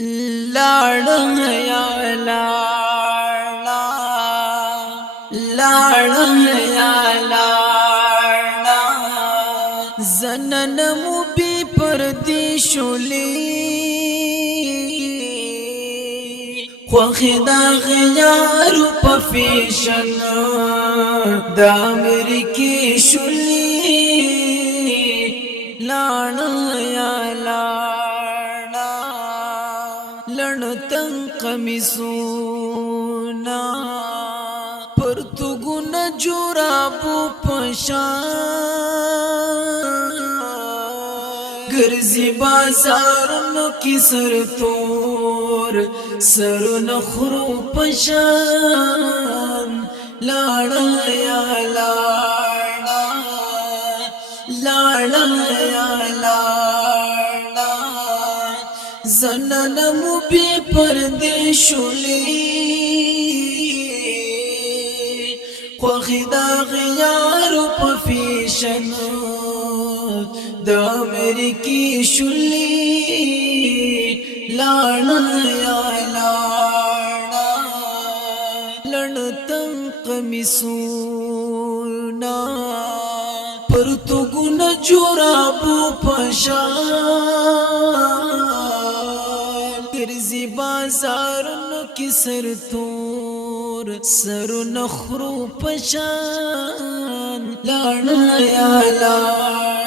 لاړم یا لاړا لاړم یا لاړا زنن مو بی پردی شولی خوخی دا غیارو پا فیشن دا امریکی شولی لاړم یا لاړا لړتن قمیصونا پرتګونه جورابو پشان ګرځي بازارونو کې سرتور سرونه خرو پشان لاړه یا لاړه لاړه یا لاړه زنن مو بی پردی شولی خوخی دا غیارو پا فیشن دا امریکی شولی لاړا یا لاړا لړتن قمیصونا پرتګونه جورابو پشان ګرځي بازارونو کې سرتور سرونه خرو پشان لاړا یا لاړا